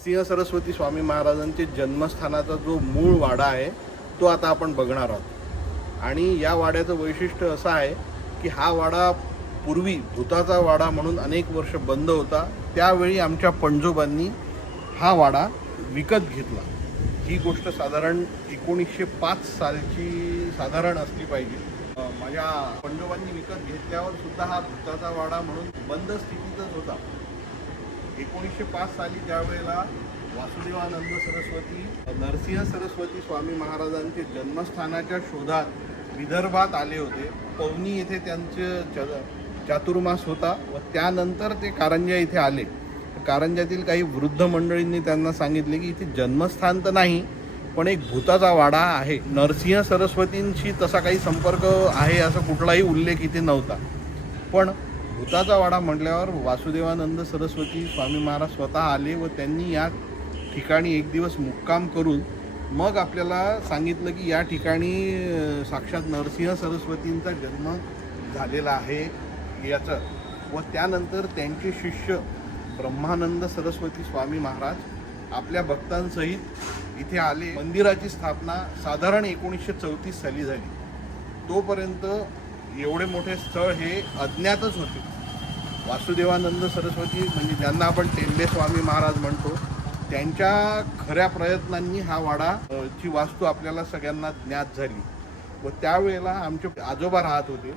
नरसिंह सरस्वती स्वामी महाराजांचे जन्मस्थानाचा जो मूळ वाडा आहे तो आता आपण बघणार आहोत। आणि या वाड्याचं वैशिष्ट्य असं आहे की हा वाडा पूर्वी भूताचा वाडा म्हणून अनेक वर्ष बंद होता। त्यावेळी आमच्या पणजोबांनी हा वाडा विकत घेतला। ही गोष्ट साधारण 1905 सालची साधारण असली पाहिजे। माझ्या पणजोबांनी विकत घेतल्यावर सुद्धा हा भूताचा वाडा म्हणून बंद स्थितीतच होता। 1905 साली ज्यावेळेला वासुदेवानंद सरस्वती नरसिंह सरस्वती स्वामी महाराजांचे जन्मस्थानाच्या शोधात विदर्भात आले होते। पवनी येथे त्यांचे चातुर्मास होता व त्यानंतर ते कारंजा इथे आले। कारंजातील काही वृद्ध मंडळींनी त्यांना सांगितले की इथे जन्मस्थान तर नाही पण एक भूताचा वाडा आहे। नरसिंह सरस्वतींशी तसा काही संपर्क आहे असा कुठलाही उल्लेख इथे नव्हता। पण भूताचा वाडा म्हटल्यावर वासुदेवानंद सरस्वती स्वामी महाराज स्वतः आले व त्यांनी या ठिकाणी एक दिवस मुक्काम करून मग आपल्याला सांगितलं की या ठिकाणी साक्षात नरसिंह सरस्वतींचा जन्म झालेला आहे याचं। व त्यानंतर त्यांचे शिष्य ब्रह्मानंद सरस्वती स्वामी महाराज आपल्या भक्तांसहित इथे आले। मंदिराची स्थापना साधारण 1934 साली झाली। तोपर्यंत एवढे मोठे स्थळ हे अज्ञातच होते। वासुदेवानंद सरस्वती म्हणजे ज्यांना आपण टेंबे स्वामी महाराज म्हणतो त्यांच्या खऱ्या प्रयत्नांनी हा वाडा ची वास्तू आपल्याला सगळ्यांना ज्ञात झाली। व त्यावेळेला आमचे आजोबा राहत होते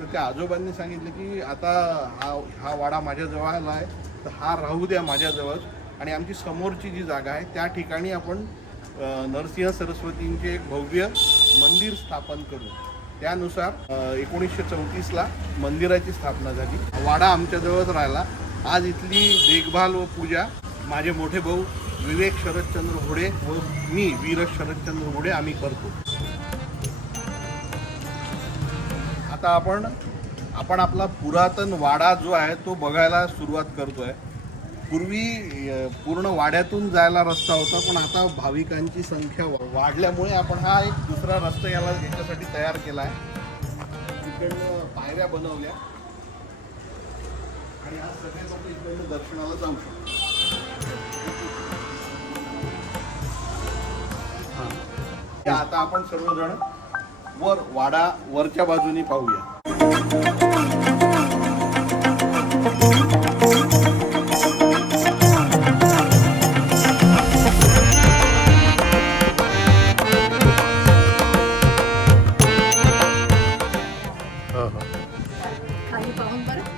तर त्या आजोबांनी सांगितलं की आता हा वाडा माझ्याजवळ आला आहे तर हा राहू द्या माझ्याजवळ आणि आमची समोरची जी जागा आहे त्या ठिकाणी आपण नरसिंह सरस्वतींचे एक भव्य मंदिर स्थापन करू। त्यानुसार 1934ला मंदिराची स्थापना झाली। वाडा आमच्याजवळच राहिला। आज इथली देखभाल व पूजा माझे मोठे भाऊ विवेक शरदचंद्र घोडे व मी वीर शरदचंद्र घोडे आम्ही करतो। आता आपण आपला पुरातन वाडा जो आहे तो बघायला सुरुवात करतोय। पूर्वी पूर्ण वाड्यातून जायला रस्ता होता पण आता भाविकांची संख्या वाढल्यामुळे आपण हा एक दुसरा रस्ता याच्यासाठी तयार केला आहे। तिकडनं पायऱ्या बनवल्या आणि आज सगळे लोक इकडनं दर्शनाला जाऊ शकतात। आता आपण सर्वजण वाडा वरच्या बाजूने पाहूया।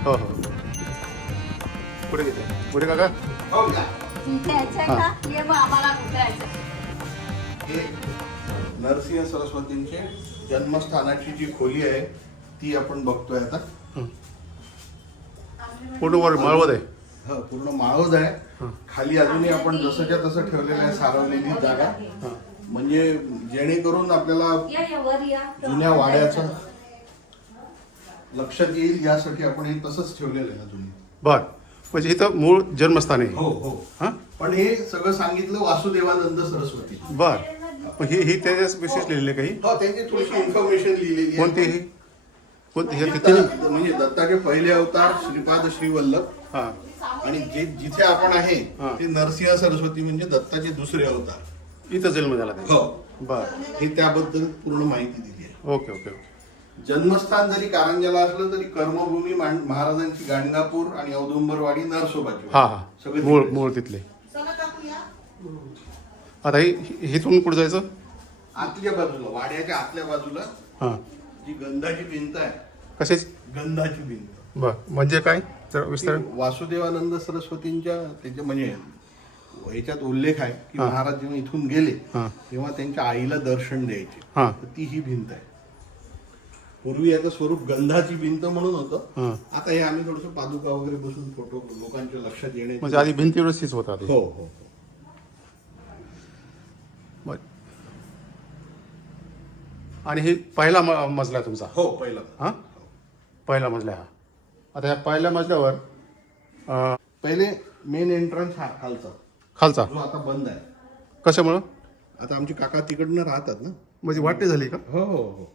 हो हो पुढे घेते पुढे काका हे नरसिंह सरस्वतींचे जन्मस्थानाची जी खोली आहे ती आपण बघतोय आता। पूर्ण वर माळवत आहे। हो पूर्ण माळवत आहे। खाली अजूनही आपण जसंच्या तसं ठेवलेलं आहे सारवलेली जागा म्हणजे जेणेकरून आपल्याला जुन्या वाड्याचं लक्षात येईल यासाठी आपण हे तसंच ठेवलेलं आहे अजूनही। बर म्हणजे इथं मूळ जन्मस्थान आहे। हो हो हां पण हे सगळं सांगितलं वासुदेवानंद सरस्वती। बर ही त्याच्याच विशेष लिहिलेले काही हो त्यांची थोडीशी इन्फॉर्मेशन लिहिलेली आहे। कोणती कोणती हे किती म्हणजे दत्ताचे पहिले अवतार श्रीपाद श्रीवल्लभ हां आणि जिथे आपण आहे ते नरसिंह सरस्वती म्हणजे दत्ताचे दुसरे अवतार। इथं जन्म झाला त्याचा। हो बर हे त्याबद्दल पूर्ण माहिती दिली आहे। ओके ओके ओके जन्मस्थान जरी कारंजाला असलं तरी कर्मभूमी महाराजांची गाणगापूर आणि औदुंबरवाडी नरसोबाची हां हां सगळे मूळ तिथले। आता इथून कुठं जायचं? आतल्या बाजूला वाड्याच्या आतल्या बाजूला हां जी गंधाची भिंत आहे। कशाची? गंधाची भिंत। बर म्हणजे काय जरा विस्तार? वासुदेवानंद सरस्वतींच्या त्याच्या म्हणजे याच्यात उल्लेख आहे की महाराज जेव्हा इथून गेले तेव्हा त्यांच्या आईला दर्शन द्यायचे तर ती ही भिंत आहे। पूर्वी याचं स्वरूप गंधाची भिंत म्हणून होतं। आता हे आम्ही थोडस पादुका वगैरे बसून फोटो लोकांच्या लक्षात येणे म्हणजे आधी भिंती व्यवस्थित होता। हो हो आणि हे पहिला मजला तुमचा? हो पहिला। हां पहिला मजला हा। आता ह्या पहिल्या मजल्यावर पहिले मेन एंट्रन्स हा खालचा जो आता बंद आहे। कशामुळं? आता आमचे काका तिकडनं राहतात ना। म्हणजे वाटे झाली का? हो हो हो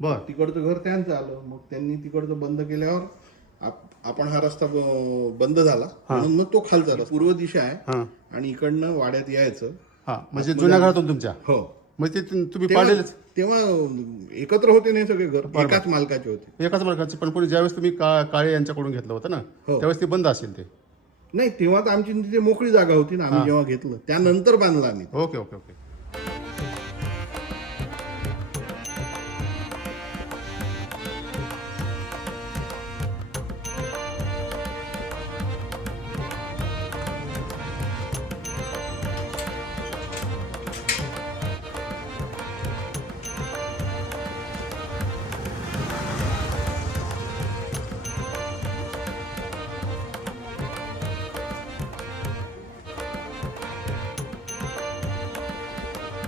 बर तिकडचं घर त्यांचं आलं मग त्यांनी तिकडचं बंद केल्यावर आपण हा रस्ता बंद झाला म्हणून मग तो खालचा रस्ता पूर्व दिशा आहे हां आणि इकडनं वाड्यात यायचं. हां म्हणजे जुन्या घरातून तुमच्या हो म्हणजे ते तुम्ही तेव्हा पाडेलच तेव्हा एकत्र होते नाही सगळे घर, एकाच मालकाचे होते. एकाच वर्गाचे. पण पुढे ज्यावेळेस तुम्ही काळे यांच्याकडून घेतलं होतं ना हो. त्यावेळेस ते बंद असेल ते. नाही तेव्हा तर आमची तिथे मोकळी जागा होती ना, आम्ही जेव्हा घेतलं त्यानंतर बांधला आम्ही. Okay okay okay